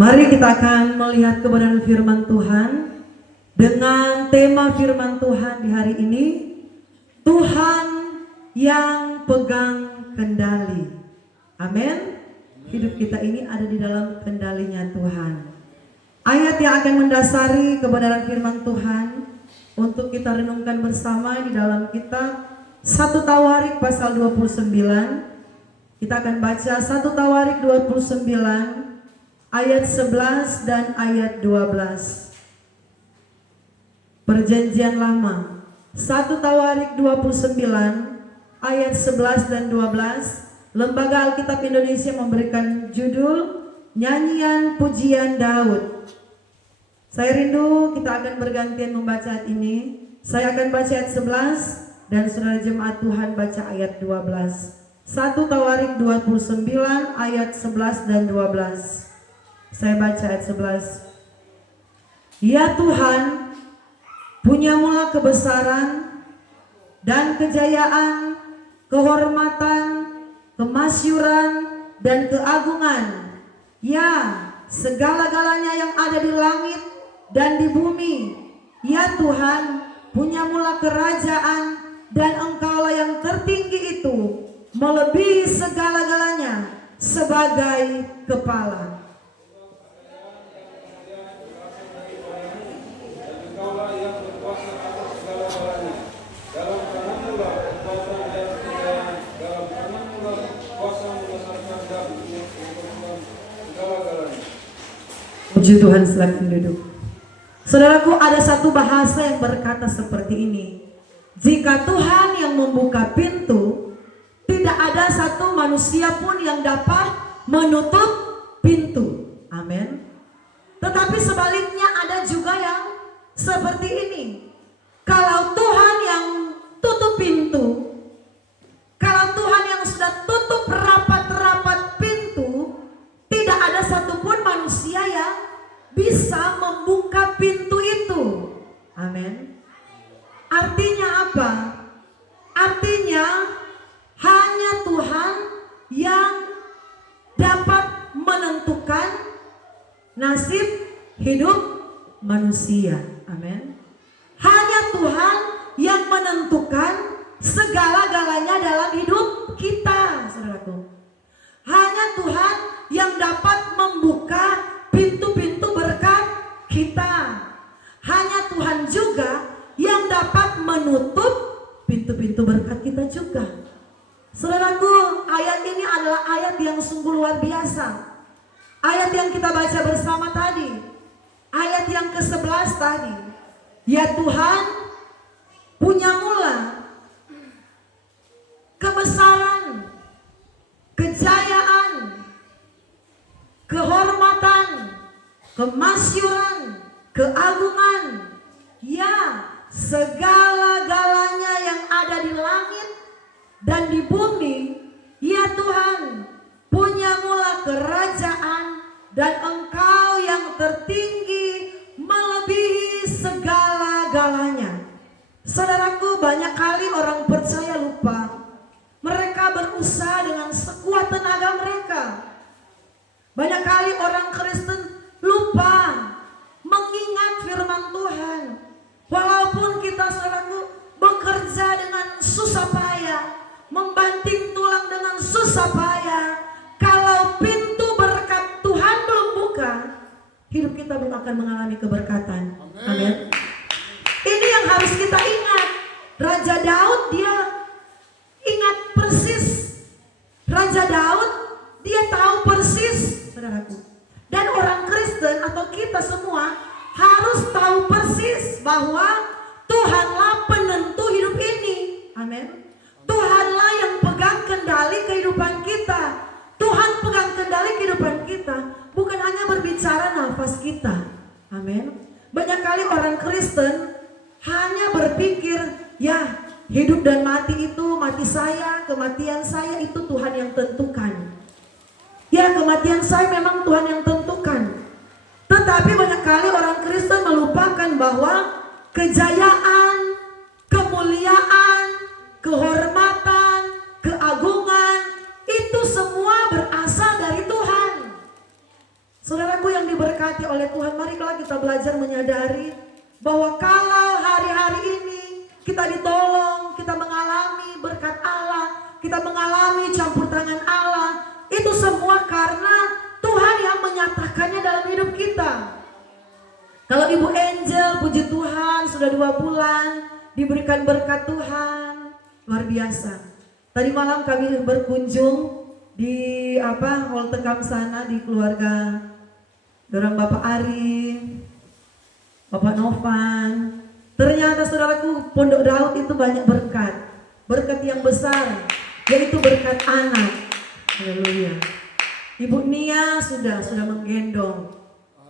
Mari kita akan melihat kebenaran firman Tuhan dengan tema firman Tuhan di hari ini, Tuhan yang pegang kendali. Amin. Hidup kita ini ada di dalam kendalinya Tuhan. Ayat yang akan mendasari kebenaran firman Tuhan untuk kita renungkan bersama di dalam kitab 1 Tawarik pasal 29. Kita akan baca 1 Tawarik 29 ayat 11 dan ayat 12. Perjanjian Lama 1 Tawarik 29 ayat 11 dan 12. Lembaga Alkitab Indonesia memberikan judul Nyanyian Pujian Daud. Saya rindu kita akan bergantian membaca ayat ini. Saya akan baca ayat 11 dan saudara jemaat Tuhan baca ayat 12. 1 Tawarik 29 ayat 11 dan 12. Saya baca ayat 11. Ya Tuhan, punya mula kebesaran dan kejayaan, kehormatan, kemasyuran dan keagungan. Ya, segala-galanya yang ada di langit dan di bumi. Ya Tuhan, punya mula kerajaan dan Engkaulah yang tertinggi itu, melebihi segala-galanya sebagai kepala. Puji Tuhan, silakan duduk. Saudaraku, ada satu bahasa yang berkata seperti ini. Jika Tuhan yang membuka pintu, tidak ada satu manusia pun yang dapat menutup pintu. Amin. Tetapi sebaliknya ada juga yang seperti ini. Kalau Tuhan yang tutup pintu, kalau Tuhan yang sudah tutup rapat-rapat pintu, tidak ada satupun manusia yang bisa membuka pintu itu. Amin. Artinya apa? Artinya hanya Tuhan yang dapat menentukan nasib hidup manusia. Amin. Hanya Tuhan yang menentukan segala-galanya dalam hidup kita, saudaraku. Hanya Tuhan yang dapat membuka pintu-pintu berkat kita. Hanya Tuhan juga yang dapat menutup pintu-pintu berkat kita juga. Saudaraku, ayat ini adalah ayat yang sungguh luar biasa. Ayat yang kita baca bersama tadi, ayat yang ke-11 tadi. Ya Tuhan, punya mula kebesaran, kejayaan, kehormatan, kemasyuran, keagungan. Ya, segala-galanya yang ada di langit dan di bumi. Ya Tuhan, punya mula kerajaan dan Engkau yang tertinggi melebihi segala-galanya. Saudaraku, banyak kali orang percaya lupa. Mereka berusaha dengan sekuat tenaga mereka. Banyak kali orang Kristen lupa mengingat firman Tuhan. Walaupun kita, saudaraku, bekerja dengan susah payah, membanting tulang dengan susah payah, kalau pintu berkat Tuhan belum buka, hidup kita belum akan mengalami keberkatan. Amin. Ini yang harus kita ingat. Raja Daud, dia ingat persis. Raja Daud, dia tahu persis, saudaraku. Dan orang Kristen atau kita semua harus tahu persis bahwa Tuhanlah penentu hidup ini. Amin. Tuhanlah yang pegang kendali kehidupan kita. Tuhan pegang kendali kehidupan kita, bukan hanya berbicara nafas kita. Amin. Banyak kali orang Kristen hanya berpikir, ya hidup dan mati itu, mati saya, kematian saya itu Tuhan yang tentukan. Ya, kematian saya memang Tuhan yang tentukan. Tetapi banyak kali orang Kristen melupakan bahwa kejayaan, kemuliaan, kehormatan, keagungan itu semua berasal dari Tuhan. Saudaraku yang diberkati oleh Tuhan, marilah kita belajar menyadari bahwa kalau hari-hari ini kita ditolong, kita mengalami berkat Allah, kita mengalami campur tangan Allah, itu semua karena Tuhan yang menyatakannya dalam hidup kita. Kalau Ibu Angel, puji Tuhan, sudah 2 bulan diberikan berkat Tuhan, luar biasa. Tadi malam kami berkunjung di Hall Tekam sana, di keluarga dorang Bapak Ari, Bapak Novan. Ternyata saudaraku, Pondok Daud itu banyak berkat yang besar, yaitu berkat anak. Haleluya. Ibu Nia sudah menggendong.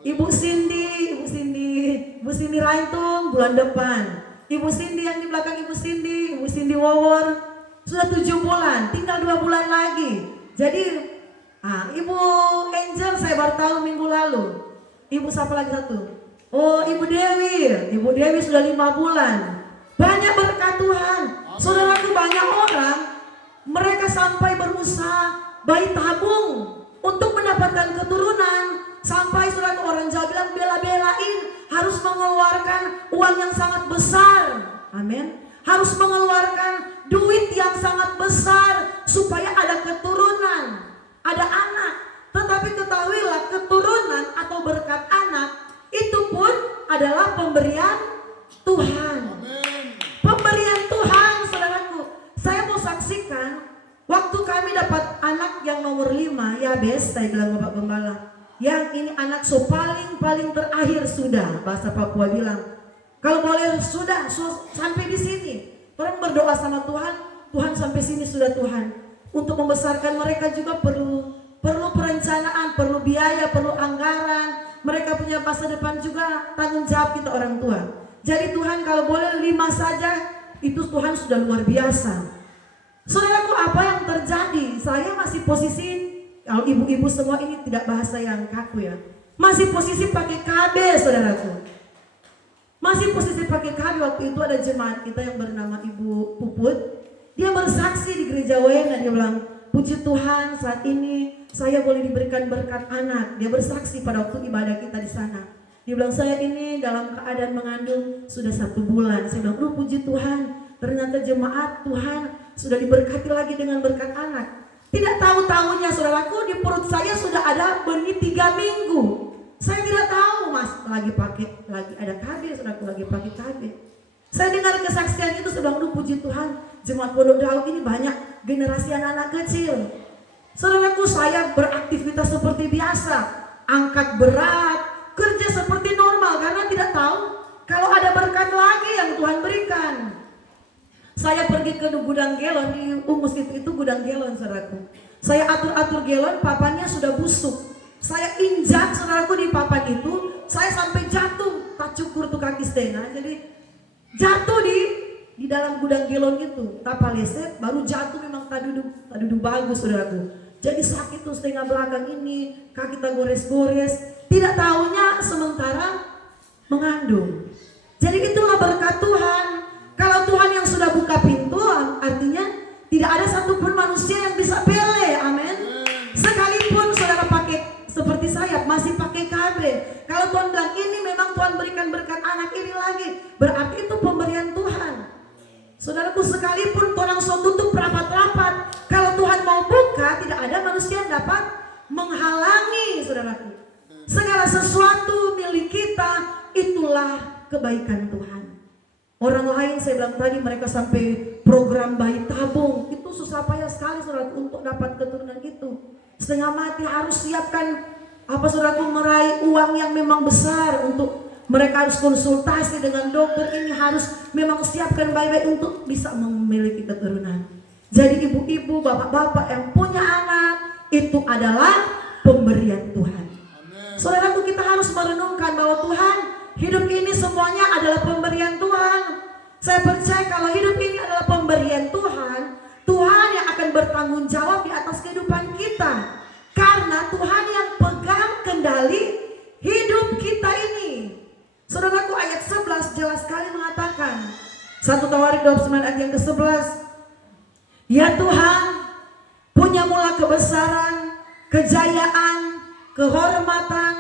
Ibu Cindy Raintung bulan depan. Ibu Cindy yang di belakang Ibu Cindy Wawor sudah 7 bulan, tinggal 2 bulan lagi. Jadi Ibu Angel saya baru tahu minggu lalu. Ibu siapa lagi satu? Oh, Ibu Dewi sudah 5 bulan. Banyak berkat Tuhan. Saudaraku, banyak orang mereka sampai berusaha bayi tabung untuk mendapatkan keturunan. Sampai saudaraku, orang Jawa bilang bela-belain harus mengeluarkan uang yang sangat besar. Amin. Harus mengeluarkan duit yang sangat besar supaya ada keturunan, ada anak. Tetapi ketahuilah, keturunan atau berkat anak itu pun adalah pemberian Tuhan. Pemberian Tuhan, saudaraku. Saya mau saksikan waktu kami dapat anak yang nomor 5, ya bes, saya bilang Bapak Gembala. Yang ini anak paling terakhir sudah, bahasa Papua bilang. Kalau boleh sudah sampai di sini. Orang berdoa sama Tuhan, Tuhan sampai sini sudah Tuhan. Untuk membesarkan mereka juga perlu perencanaan, perlu biaya, perlu anggaran. Mereka punya masa depan juga, tanggung jawab kita orang tua. Jadi Tuhan kalau boleh 5 saja, itu Tuhan sudah luar biasa. Saudaraku, apa yang terjadi? Saya masih posisi, kalau ibu-ibu semua ini tidak bahasa yang kaku ya, masih posisi pakai KB, saudaraku. Masih posisi pakai KB. Waktu itu ada jemaat kita yang bernama Ibu Puput. Dia bersaksi di gereja Wena, dia bilang, puji Tuhan saat ini saya boleh diberikan berkat anak. Dia bersaksi pada waktu ibadah kita di sana. Dia bilang, saya ini dalam keadaan mengandung sudah 1 bulan. Saya bilang, puji Tuhan, ternyata jemaat Tuhan sudah diberkati lagi dengan berkat anak. Tidak tahu-tahunya saudaraku, di perut saya sudah ada benih 3 minggu. Saya tidak tahu, Mas, lagi ada KB, saudaraku, lagi pakai KB. Saya dengar kesaksian itu, saya bilang, puji Tuhan, jemaat Pondok Daud ini banyak generasi anak-anak kecil. Saudaraku, saya beraktivitas seperti biasa, angkat berat, kerja seperti normal, karena tidak tahu kalau ada berkat lagi yang Tuhan berikan. Saya pergi ke gudang galon di Ungus, itu gudang galon, saudaraku. Saya atur-atur galon, papannya sudah busuk. Saya injak, saudaraku, di papan itu, saya sampai jatuh, tak cukur tuh kaki setengah, jadi jatuh di dalam gudang galon itu, tapa leset, baru jatuh, memang tak duduk bagus, saudaraku. Jadi sakit tuh setengah belakang ini, kaki tak gores-gores, tidak tahunya sementara mengandung. Jadi itulah berkat Tuhan. Kalau Tuhan yang sudah buka pintu, artinya tidak ada satupun manusia yang bisa pele, amin. Sekalipun saudara pakai seperti saya, masih pakai KB. Kalau Tuhan bilang ini memang Tuhan berikan berkat anak ini lagi, berarti itu pemberian Tuhan. Saudaraku, sekalipun Tuhan langsung tutup rapat-rapat, kalau Tuhan mau buka, tidak ada manusia yang dapat menghalangi, saudaraku. Segala sesuatu milik kita, itulah kebaikan Tuhan. Orang lain, saya bilang tadi, mereka sampai program bayi tabung, itu susah payah sekali, saudaraku, untuk dapat keturunan itu. Setengah mati harus siapkan, saudaraku, meraih uang yang memang besar untuk mereka harus konsultasi dengan dokter, ini harus memang siapkan baik-baik untuk bisa memiliki keturunan. Jadi ibu-ibu, bapak-bapak yang punya anak, itu adalah pemberian Tuhan. Saudaraku, kita harus merenungkan bahwa Tuhan, hidup ini semuanya adalah pemberian Tuhan. Saya percaya kalau hidup ini adalah pemberian Tuhan, Tuhan yang akan bertanggung jawab di atas kehidupan kita. Karena Tuhan yang pegang kendali hidup kita ini. Saudaraku, ayat 11 jelas sekali mengatakan, 1 Tawarik 29 ayat yang ke-11, ya Tuhan, punya mula kebesaran, kejayaan, kehormatan,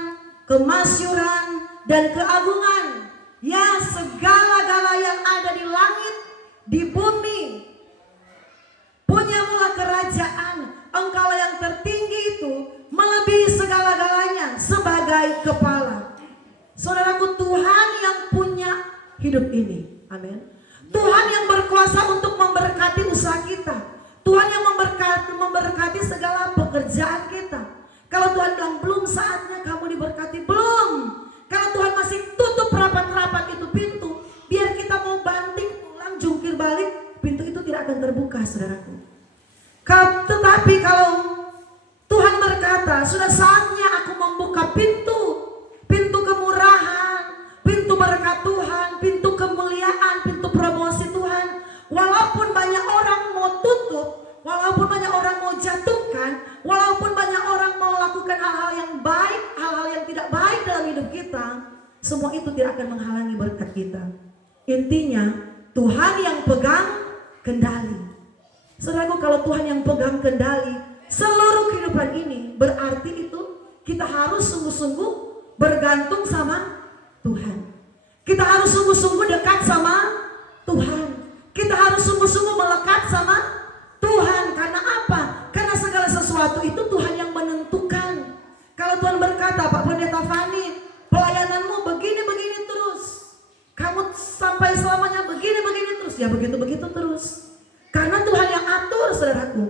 kemasyuran, dan keagungan. Ya, segala-gala yang ada di langit, di bumi, punyamulah kerajaan. Engkau yang tertinggi itu melebihi segala-galanya sebagai kepala. Saudaraku, Tuhan yang punya hidup ini. Amin. Tuhan yang berkuasa untuk memberkati usaha kita. Tuhan yang memberkati segala pekerjaan kita. Kalau Tuhan bilang belum saatnya kamu diberkati, belum. Kalau Tuhan masih tutup rapat-rapat itu pintu, biar kita mau banting pulang jungkir balik, pintu itu tidak akan terbuka, saudaraku. Tetapi kalau Tuhan berkata, sudah saatnya aku membuka pintu kemurahan, pintu berkat Tuhan, pintu kemuliaan, pintu promosi Tuhan. Walaupun banyak orang mau tutup, walaupun banyak orang mau jatuhkan, walaupun banyak orang mau lakukan hal-hal yang baik, hal-hal yang tidak baik dalam hidup kita, semua itu tidak akan menghalangi berkat kita. Intinya Tuhan yang pegang kendali. Saudaraku, kalau Tuhan yang pegang kendali seluruh kehidupan ini, berarti itu kita harus sungguh-sungguh bergantung sama Tuhan. Kita harus sungguh-sungguh dekat sama Tuhan. Kita harus sungguh-sungguh melekat sama Tuhan. Karena apa? Karena segala sesuatu itu Tuhan yang menentukan. Kalau Tuhan berkata, Pak Pendeta Fani, pelayananmu begini-begini terus, kamu sampai selamanya begini-begini terus, ya begitu-begitu terus. Karena Tuhan yang atur, saudaraku.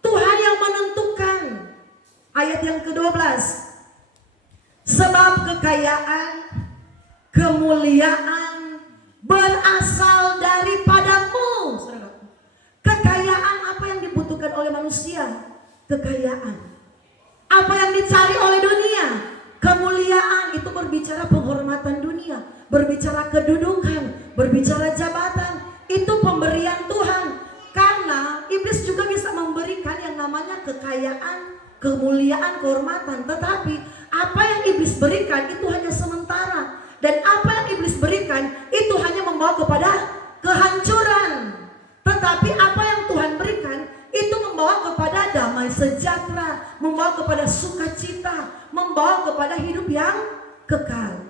Tuhan yang menentukan. Ayat yang ke-12. Sebab kekayaan, kemuliaan berasal daripadamu, saudaraku. Kekayaan apa yang dibutuhkan oleh manusia? Kekayaan. Apa yang dicari oleh dunia? Kemuliaan. Itu berbicara penghormatan dunia, berbicara kedudukan, berbicara jabatan. Itu pemberian Tuhan. Karena iblis juga bisa memberikan yang namanya kekayaan, kemuliaan, kehormatan. Tetapi apa yang iblis berikan itu hanya sementara. Dan apa yang iblis berikan itu hanya membawa kepada kehancuran. Tetapi apa yang Tuhan berikan itu membawa kepada damai sejahtera, membawa kepada sukacita, membawa kepada hidup yang kekal.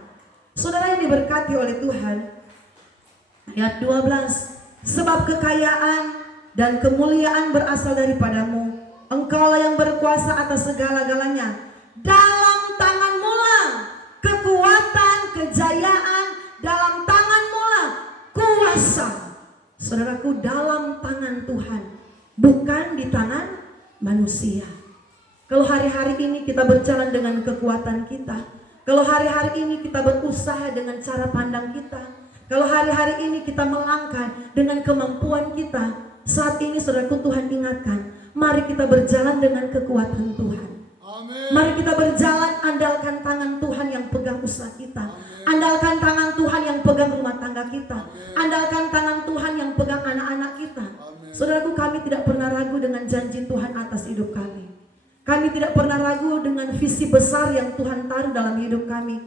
Saudara yang diberkati oleh Tuhan, ayat 12. Sebab kekayaan dan kemuliaan berasal daripadamu. Engkaulah yang berkuasa atas segala-galanya. Dalam tanganmu lah kekuatan, kejayaan. Dalam tanganmu lah kuasa. Saudaraku, dalam tangan Tuhan, bukan di tangan manusia. Kalau hari-hari ini kita berjalan dengan kekuatan kita, kalau hari-hari ini kita berusaha dengan cara pandang kita, kalau hari-hari ini kita melangkah dengan kemampuan kita, saat ini saudaraku, Tuhan ingatkan, mari kita berjalan dengan kekuatan Tuhan. Amen. Mari kita berjalan, andalkan tangan Tuhan yang pegang usaha kita. Amen. Andalkan tangan Tuhan yang pegang rumah tangga kita. Amen. Andalkan tangan Tuhan yang pegang anak-anak kita. Amen. Saudaraku, kami tidak pernah ragu dengan janji Tuhan atas hidup kami. Kami tidak pernah ragu dengan visi besar yang Tuhan taruh dalam hidup kami.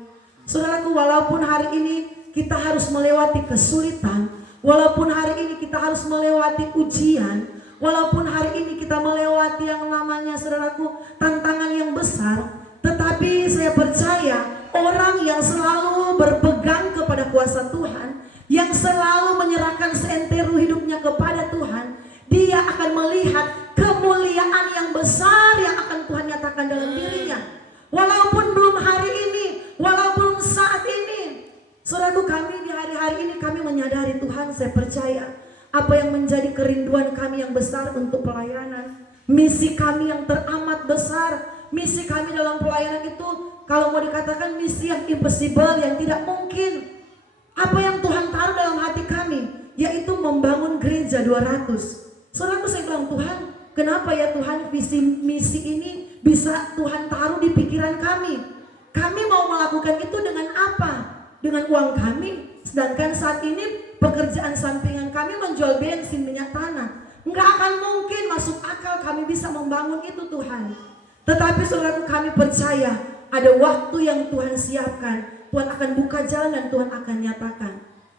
Saudaraku, walaupun hari ini kita harus melewati kesulitan, walaupun hari ini kita harus melewati ujian, walaupun hari ini kita melewati yang namanya, saudaraku, tantangan yang besar, tetapi saya percaya orang yang selalu berpegang kepada kuasa Tuhan, yang selalu menyerahkan seantero hidupnya kepada Tuhan, dia akan melihat kemuliaan yang besar yang akan Tuhan nyatakan dalam dirinya. Walaupun belum hari ini, walaupun saat ini, saudaraku, kami di hari-hari ini kami menyadari Tuhan, saya percaya apa yang menjadi kerinduan kami yang besar untuk pelayanan, misi kami yang teramat besar, misi kami dalam pelayanan itu kalau mau dikatakan misi yang impossible, yang tidak mungkin. Apa yang Tuhan taruh dalam hati kami, yaitu membangun gereja 200. Saudaraku, saya bilang, Tuhan, kenapa ya Tuhan visi misi ini bisa Tuhan taruh di pikiran kami? Kami mau melakukan itu dengan apa? Dengan uang kami. Sedangkan saat ini pekerjaan sampingan kami menjual bensin, minyak tanah. Enggak akan mungkin masuk akal kami bisa membangun itu, Tuhan. Tetapi saudaraku, kami percaya ada waktu yang Tuhan siapkan. Tuhan akan buka jalan dan Tuhan akan nyatakan.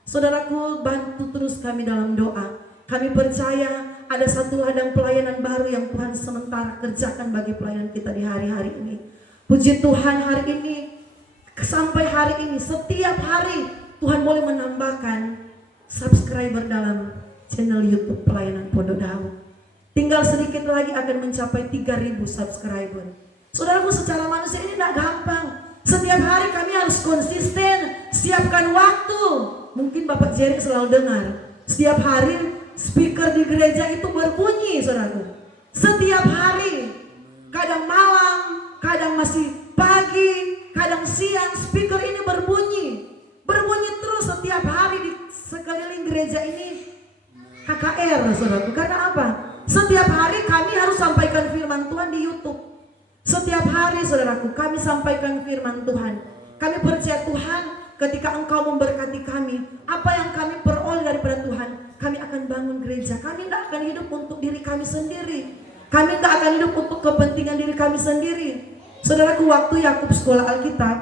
Saudaraku, bantu terus kami dalam doa. Kami percaya ada satu ladang pelayanan baru yang Tuhan sementara kerjakan bagi pelayanan kita di hari-hari ini. Puji Tuhan hari ini, sampai hari ini, setiap hari Tuhan boleh menambahkan subscriber dalam channel YouTube Pelayanan Pondok Daud. Tinggal sedikit lagi akan mencapai 3.000 subscriber. Saudaraku, secara manusia ini tidak gampang. Setiap hari kami harus konsisten, siapkan waktu. Mungkin Bapak Jerry selalu dengar, setiap hari speaker di gereja itu berbunyi, saudaraku. Setiap hari, kadang malam, kadang masih pagi, kadang siang, speaker ini berbunyi. Berbunyi terus setiap hari di sekeliling gereja ini. KKR, saudaraku. Karena apa? Setiap hari kami harus sampaikan firman Tuhan di YouTube. Setiap hari, saudaraku, kami sampaikan firman Tuhan. Kami percaya Tuhan, ketika Engkau memberkati kami, apa yang kami peroleh daripada Tuhan, kami akan bangun gereja. Kami tidak akan hidup untuk diri kami sendiri. Kami tidak akan hidup untuk kepentingan diri kami sendiri. Saudaraku, waktu Yakub sekolah Alkitab,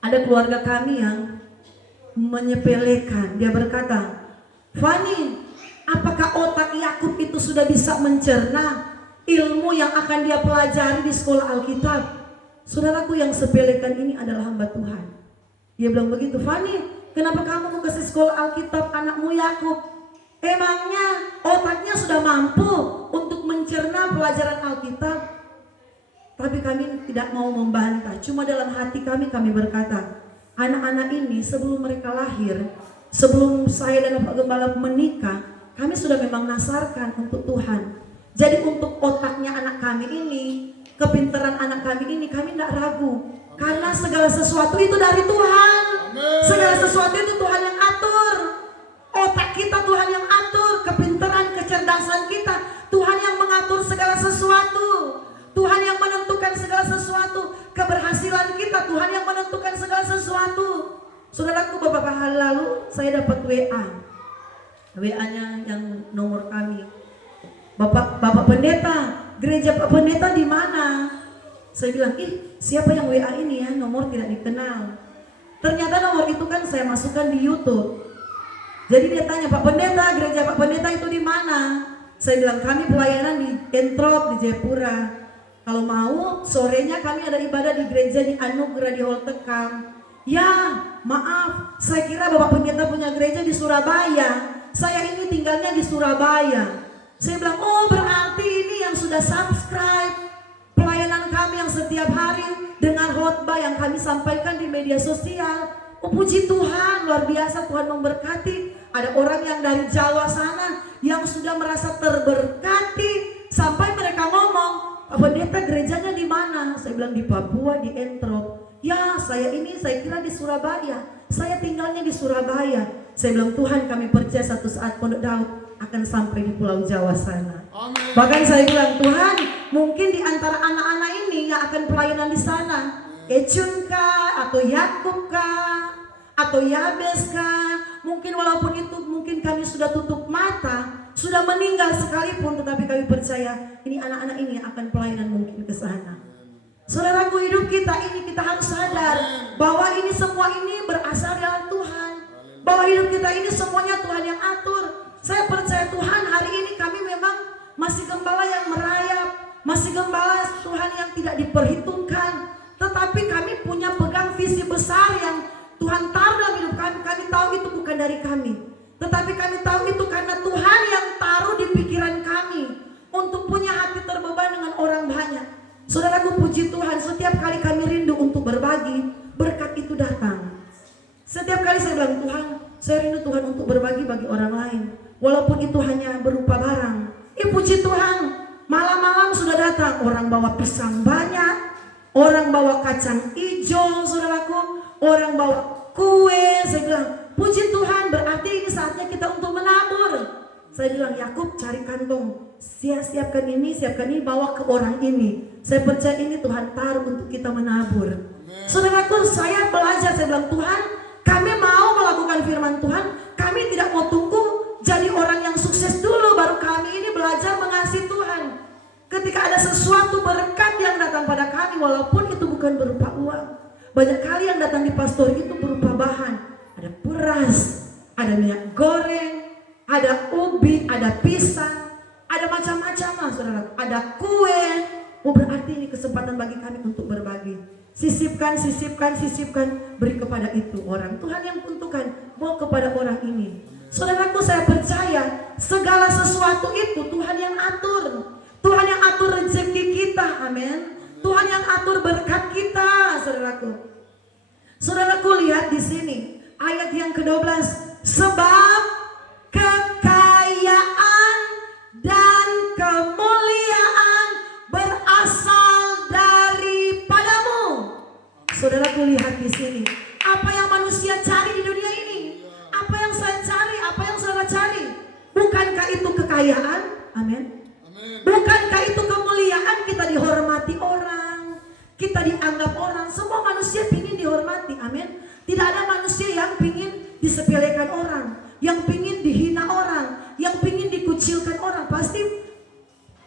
ada keluarga kami yang menyepelekan. Dia berkata, Fani, apakah otak Yakub itu sudah bisa mencerna ilmu yang akan dia pelajari di sekolah Alkitab? Saudaraku, yang sepelekan ini adalah hamba Tuhan. Dia bilang begitu, Fani, kenapa kamu mau kasih sekolah Alkitab anakmu Yakub? Emangnya otaknya sudah mampu untuk mencerna pelajaran Alkitab? Tapi kami tidak mau membantah. Cuma dalam hati kami berkata, anak-anak ini sebelum mereka lahir, sebelum saya dan Bapak Gembala menikah, kami sudah memang nasarkan untuk Tuhan. Jadi untuk otaknya anak kami ini, kepintaran anak kami ini, kami tidak ragu. Karena segala sesuatu itu dari Tuhan. Segala sesuatu itu Tuhan yang atur. Otak kita Tuhan yang atur. Kepintaran, kecerdasan kita Tuhan yang mengatur segala sesuatu. Tuhan yang menentukan segala sesuatu. Keberhasilan kita Tuhan yang menentukan segala sesuatu. Saudaraku, beberapa hari lalu saya dapat WA-nya yang nomor kami. Bapak Pendeta, gereja Pak Pendeta di mana? Saya bilang, siapa yang WA ini ya? Nomor tidak dikenal. Ternyata nomor itu kan saya masukkan di YouTube. Jadi dia tanya, Pak Pendeta, gereja Pak Pendeta itu di mana? Saya bilang, kami pelayanan di Entrop, di Jayapura. Kalau mau, sorenya kami ada ibadah di gereja di Anugerah di Hall Tekang. Ya, maaf, saya kira Bapak Pendeta punya gereja di Surabaya. Saya ini tinggalnya di Surabaya. Saya bilang, oh berarti ini yang sudah subscribe pelayanan kami yang setiap hari dengan khotbah yang kami sampaikan di media sosial. Oh puji Tuhan, luar biasa, Tuhan memberkati. Ada orang yang dari Jawa sana yang sudah merasa terberkati sampai mereka ngomong, Pak Pendeta gerejanya di mana? Saya bilang di Papua, di Entrop. Ya, saya kira di Surabaya. Saya tinggalnya di Surabaya. Saya bilang, Tuhan, kami percaya satu saat Pondok Daud akan sampai di Pulau Jawa sana. Amin. Bahkan saya bilang, Tuhan, mungkin di antara anak-anak ini yang akan pelayanan di sana, Ecun kah, atau Yakub kah, atau Yabes kah, mungkin walaupun itu mungkin kami sudah tutup mata, sudah meninggal sekalipun, tetapi kami percaya ini anak-anak ini akan pelayanan mungkin ke sana. Saudaraku, hidup kita ini kita harus sadar bahwa ini semua ini berasal dari Tuhan. Bahwa hidup kita ini semuanya Tuhan yang atur. Saya percaya Tuhan, hari ini kami memang masih gembala yang merayap, masih gembala Tuhan yang tidak diperhitungkan. Tetapi kami punya pegang visi besar yang Tuhan taruh dalam hidup kami. Kami tahu itu bukan dari kami, tetapi kami tahu itu karena Tuhan yang taruh di pikiran kami untuk punya hati terbeban dengan orang banyak. Saudaraku, puji Tuhan, setiap kali kami rindu untuk berbagi, berkat itu datang. Setiap kali saya bilang, Tuhan, saya rindu Tuhan untuk berbagi bagi orang lain, walaupun itu hanya berupa barang. Puji Tuhan, malam-malam sudah datang, orang bawa pisang banyak, orang bawa kacang hijau, saudaraku, orang bawa kue. Saya bilang, puji Tuhan, berarti ini saatnya kita untuk menabur. Saya bilang, Yakub, cari kantong, siapkan ini, bawa ke orang ini. Saya percaya ini Tuhan taruh untuk kita menabur. Saudaraku, saya belajar, saya bilang, Tuhan, kami mau melakukan firman Tuhan. Kami tidak mau tunggu jadi orang yang sukses dulu, baru kami ini belajar mengasihi Tuhan. Ketika ada sesuatu berkat yang datang pada kami, walaupun itu bukan berupa uang. Banyak kali yang datang di pastor itu berupa bahan. Ada beras, ada minyak goreng, ada ubi, ada pisang, ada macam-macam lah, saudara. Ada kue. Oh, berarti ini kesempatan bagi kami untuk berbagi. Sisipkan, beri kepada itu orang. Tuhan yang tentukan, mau kepada orang ini. Saudaraku, saya percaya segala sesuatu itu Tuhan yang atur. Tuhan yang atur rezeki kita, amin. Tuhan yang atur berkat kita, saudaraku. Saudaraku, lihat di sini ayat yang ke-12. Sebab kekayaan dan kemuliaan berasal daripadamu. Saudaraku, lihat di sini. Apa yang manusia cari di dunia ini? Apa yang saya cari? Apa yang saudara cari? Bukankah itu kekayaan? Amin. Bukankah itu kemuliaan? Kita dihormati orang, kita dianggap orang. Semua manusia ingin dihormati, amin. Tidak ada manusia yang ingin disepelekan orang, yang ingin dihina orang, yang ingin dikucilkan orang. Pasti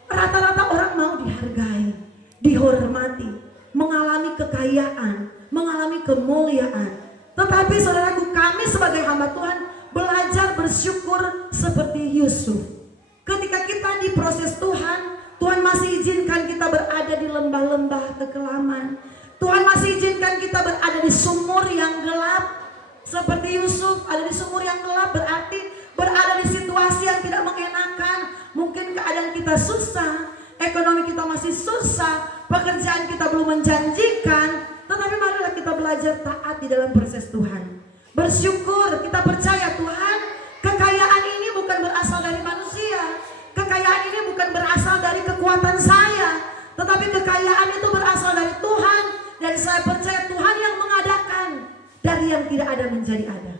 rata-rata orang mau dihargai, dihormati, mengalami kekayaan, mengalami kemuliaan. Tetapi saudaraku, kami sebagai hamba Tuhan belajar bersyukur seperti Yusuf. Ketika kita diproses Tuhan, Tuhan masih izinkan kita berada di lembah-lembah kekelaman. Tuhan masih izinkan kita berada di sumur yang gelap. Seperti Yusuf ada di sumur yang gelap, berarti berada di situasi yang tidak mengenakan. Mungkin keadaan kita susah, ekonomi kita masih susah, pekerjaan kita belum menjanjikan. Tetapi marilah kita belajar taat di dalam proses Tuhan. Bersyukur, kita percaya Tuhan, kekayaan ini bukan berasal dari manusia. Kekayaan ini bukan berasal dari kekuatan saya, tetapi kekayaan itu berasal dari Tuhan. Dan saya percaya Tuhan yang mengadakan dari yang tidak ada menjadi ada.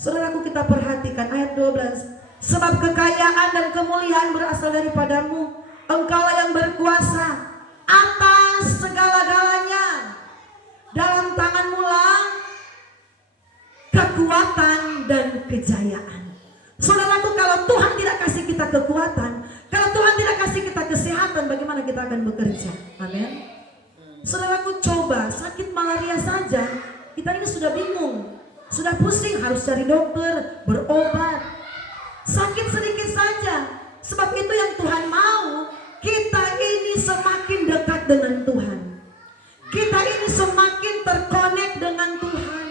Saudaraku, kita perhatikan ayat 12. Sebab kekayaan dan kemuliaan berasal daripadamu. Engkaulah yang berkuasa atas segala-galanya. Dalam tanganmu lah kekuatan dan kejayaan. Saudaraku, kalau Tuhan tidak kasih kita kekuatan, kalau Tuhan tidak kasih kita kesehatan, bagaimana kita akan bekerja? Amin. Saudaraku, coba sakit malaria saja, kita ini sudah bingung, sudah pusing, harus cari dokter, berobat. Sakit sedikit saja. Sebab itu yang Tuhan mau, kita ini semakin dekat dengan Tuhan. Kita ini semakin terkonek dengan Tuhan.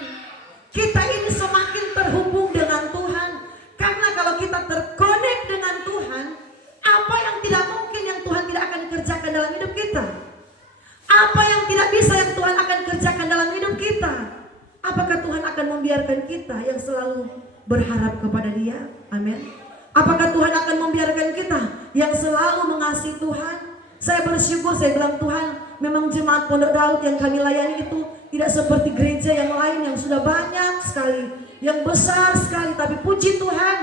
Kita ini semakin terhubung dengan Tuhan. Karena kalau kita terkonek dengan Tuhan, apa yang tidak mungkin yang Tuhan tidak akan kerjakan dalam hidup kita? Apa yang tidak bisa yang Tuhan akan kerjakan dalam hidup kita? Apakah Tuhan akan membiarkan kita yang selalu berharap kepada Dia? Amin. Apakah Tuhan akan membiarkan kita yang selalu mengasihi Tuhan? Saya bersyukur, saya bilang Tuhan, memang jemaat Pondok Daud yang kami layani itu tidak seperti gereja yang lain yang sudah banyak sekali, yang besar sekali. Tapi puji Tuhan,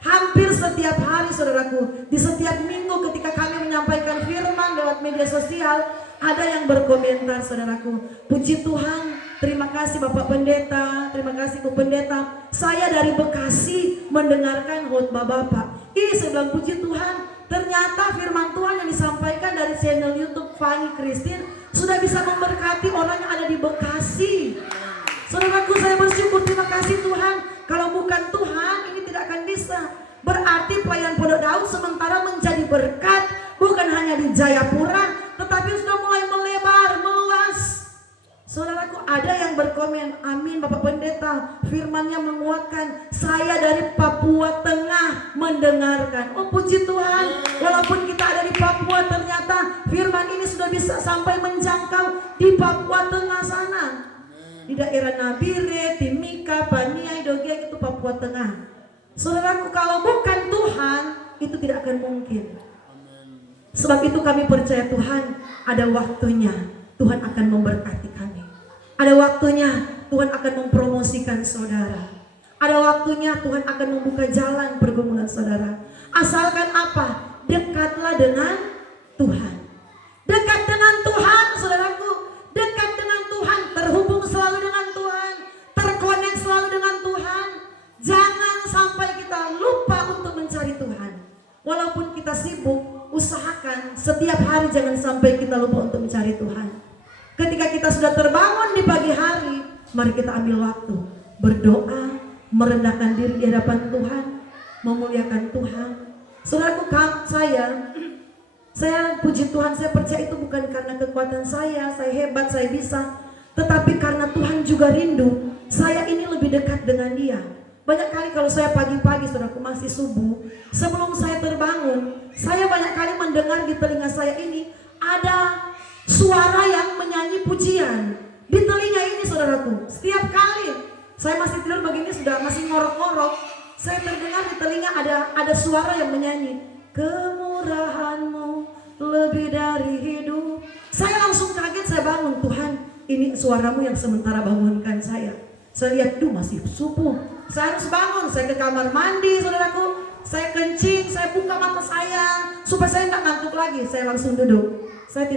hampir setiap hari saudaraku, di setiap minggu ketika kami menyampaikan firman lewat media sosial, ada yang berkomentar saudaraku. Puji Tuhan, terima kasih Bapak Pendeta, terima kasih Bu Pendeta. Saya dari Bekasi mendengarkan khotbah Bapak. Saya bilang puji Tuhan, ternyata firman Tuhan yang disampaikan dari channel YouTube Fanny Christine sudah bisa memberkati orang yang ada di Bekasi. Saudaraku, saya bersyukur, terima kasih Tuhan. Kalau bukan Tuhan, ini tidak akan bisa. Berarti pelayanan Pondok Daud sementara menjadi berkat bukan hanya di Jayapura, tetapi sudah mulai melebar, meluas. Saudaraku, ada yang berkomen, amin Bapak Pendeta, firmannya menguatkan. Saya dari Papua Tengah mendengarkan. Oh puji Tuhan, walaupun kita ada di Papua, ternyata firman ini sudah bisa sampai menjangkau di Papua Tengah sana. Di daerah Nabire, Timika, Paniai, Dogiak, itu Papua Tengah. Saudaraku, kalau bukan Tuhan, itu tidak akan mungkin. Sebab itu kami percaya Tuhan, ada waktunya Tuhan akan memberkati kami. Ada waktunya Tuhan akan mempromosikan saudara. Ada waktunya Tuhan akan membuka jalan pergumulan saudara. Asalkan apa? Dekatlah dengan Tuhan. Dekat dengan Tuhan, saudaraku. Dekat dengan Tuhan, terhubung selalu dengan Tuhan, terkonek selalu dengan Tuhan. Jangan sampai kita lupa untuk mencari Tuhan. Walaupun kita sibuk, usahakan setiap hari jangan sampai kita lupa untuk mencari Tuhan. Ketika kita sudah terbangun di pagi hari, mari kita ambil waktu berdoa, merendahkan diri di hadapan Tuhan, memuliakan Tuhan. Saudaraku, saya puji Tuhan, saya percaya itu bukan karena kekuatan saya hebat, saya bisa. Tetapi karena Tuhan juga rindu, saya ini lebih dekat dengan Dia. Banyak kali kalau saya pagi-pagi, saudaraku, masih subuh, sebelum saya terbangun, saya banyak kali mendengar di telinga saya ini ada suara yang menyanyi pujian. Di telinga ini, saudaraku, setiap kali saya masih tidur begini, sudah masih ngorok-ngorok, saya terdengar di telinga ada suara yang menyanyi, kemurahan-Mu lebih dari hidup. Saya langsung kaget, saya bangun, Tuhan, ini suaramu yang sementara bangunkan saya. Saya lihat, masih subuh. Saya harus bangun, saya ke kamar mandi, saudaraku. Saya kencing, saya buka mata saya supaya saya tidak ngantuk lagi. Saya langsung duduk. Saya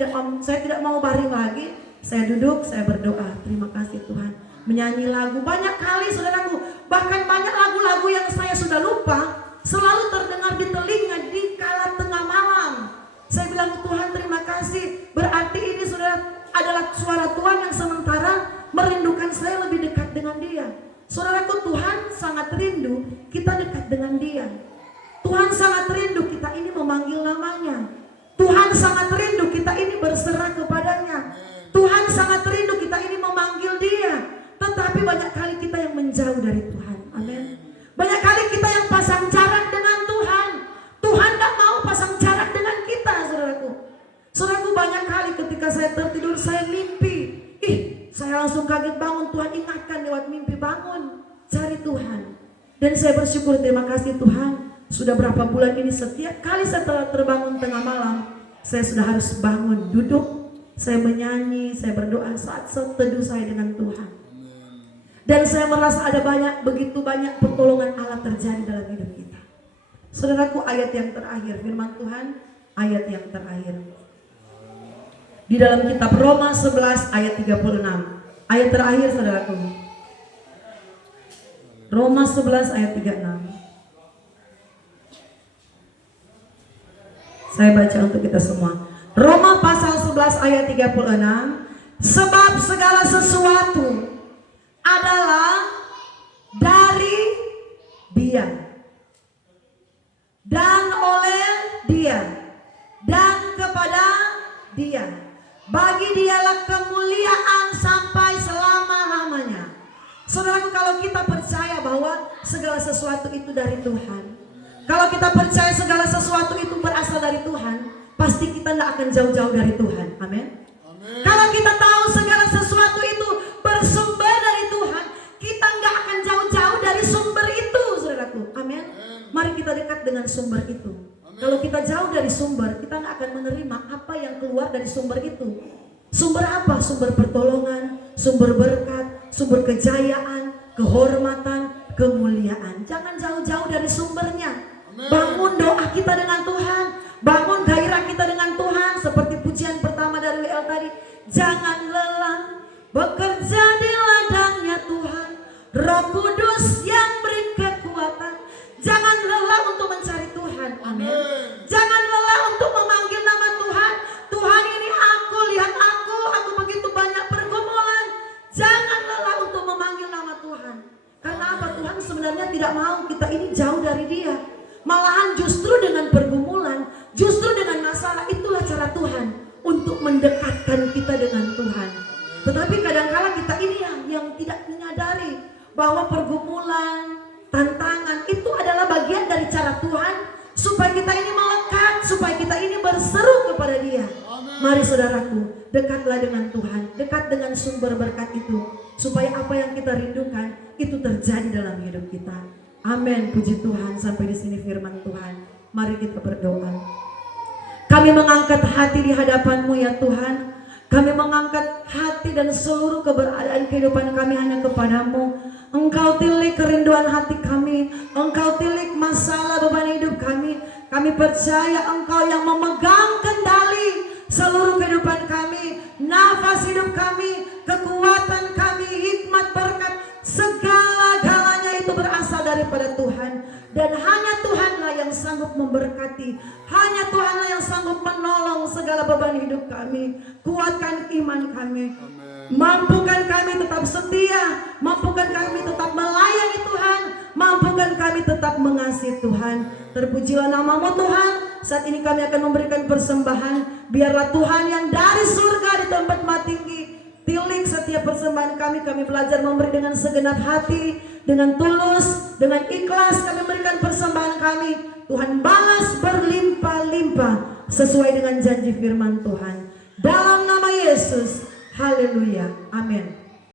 tidak mau baring lagi. Saya duduk, saya berdoa. Terima kasih Tuhan. Menyanyi lagu banyak kali, saudaraku. Bahkan banyak lagu-lagu yang saya sudah lupa selalu terdengar di telinga di kala tengah malam. Saya bilang, Tuhan terima kasih. Berarti ini saudara adalah suara Tuhan yang sementara merindukan saya lebih dekat dengan Dia. Saudaraku, Tuhan sangat rindu kita dekat dengan Dia. Tuhan sangat rindu kita ini memanggil namanya. Tuhan sangat rindu kita ini berserah kepadanya. Tuhan sangat rindu kita ini memanggil Dia. Tetapi banyak kali kita yang menjauh dari Tuhan. Amin. Banyak kali kita yang pasang jarak dengan Tuhan. Tuhan tidak mau pasang jarak dengan kita, saudaraku. Saudaraku, banyak kali ketika saya tertidur saya mimpi. Saya langsung kaget bangun, Tuhan ingatkan lewat mimpi, bangun, cari Tuhan. Dan saya bersyukur, terima kasih Tuhan. Sudah berapa bulan ini setiap kali saya terbangun tengah malam, saya sudah harus bangun, duduk, saya menyanyi, saya berdoa saat teduh saya dengan Tuhan. Dan saya merasa ada begitu banyak pertolongan Allah terjadi dalam hidup kita. Saudaraku, ayat yang terakhir, firman Tuhan, ayat yang terakhir. Di dalam kitab Roma 11 ayat 36. Ayat terakhir, saudaraku. Roma 11 ayat 36. Saya baca untuk kita semua. Roma pasal 11 ayat 36. Sebab segala sesuatu adalah dari Dia dan oleh Dia dan kepada Dia. Bagi Dialah kemuliaan sampai selama-lamanya. Saudaraku, kalau kita percaya bahwa segala sesuatu itu dari Tuhan, kalau kita percaya segala sesuatu itu berasal dari Tuhan, pasti kita tidak akan jauh-jauh dari Tuhan. Amin. Kalau kita tahu segala sesuatu itu bersumber dari Tuhan, kita nggak akan jauh-jauh dari sumber itu, saudaraku. Amin. Mari kita dekat dengan sumber itu. Kalau kita jauh dari sumber, kita nggak akan menerima apa yang keluar dari sumber itu. Sumber apa? Sumber pertolongan, sumber berkat, sumber kejayaan, kehormatan, kemuliaan. Jangan jauh-jauh dari sumbernya. Bangun doa kita dengan Tuhan, bangun gairah kita dengan Tuhan. Seperti pujian pertama dari WL tadi. Jangan lelah bekerja di ladangnya Tuhan, Roh Kudus yang beri kekuatan. Jangan lelah untuk mencari Tuhan. Amin. Jangan lelah untuk memanggil nama Tuhan. Tuhan, ini aku, lihat aku begitu banyak pergumulan. Jangan lelah untuk memanggil nama Tuhan. Karena apa? Tuhan sebenarnya tidak mau kita ini jauh dari Dia. Malahan justru dengan pergumulan, justru dengan masalah, itulah cara Tuhan untuk mendekatkan kita dengan Tuhan. Tetapi kadang-kala kita ini yang tidak menyadari bahwa pergumulan, tantangan itu adalah bagian dari cara Tuhan supaya kita ini melekat, supaya kita ini berseru kepada Dia. Mari saudaraku, dekatlah dengan Tuhan, dekat dengan sumber berkat itu, supaya apa yang kita rindukan itu terjadi dalam hidup kita. Amin. Puji Tuhan. Sampai di sini firman Tuhan. Mari kita berdoa. Kami mengangkat hati di hadapan-Mu ya Tuhan. Kami mengangkat hati dan seluruh keberadaan kehidupan kami hanya kepadamu. Engkau tilik kerinduan hati kami, Engkau tilik masalah beban hidup kami. Kami percaya Engkau yang memegang kendali seluruh kehidupan kami, nafas hidup kami, kekuatan kami, hikmat, berkat, segala-galanya itu berasal daripada Tuhan. Dan hanya Tuhanlah yang sanggup memberkati, hanya Tuhanlah yang sanggup menolong segala beban hidup kami. Kuatkan iman kami, mampukan kami tetap setia, mampukan kami tetap melayani Tuhan, mampukan kami tetap mengasihi Tuhan. Terpujilah nama-Mu Tuhan. Saat ini kami akan memberikan persembahan. Biarlah Tuhan yang dari surga di tempat maha tinggi tilik setiap setiap persembahan kami belajar memberi dengan segenap hati, dengan tulus, dengan ikhlas kami memberikan persembahan kami. Tuhan balas berlimpah-limpah sesuai dengan janji firman Tuhan. Dalam nama Yesus, haleluya, amin.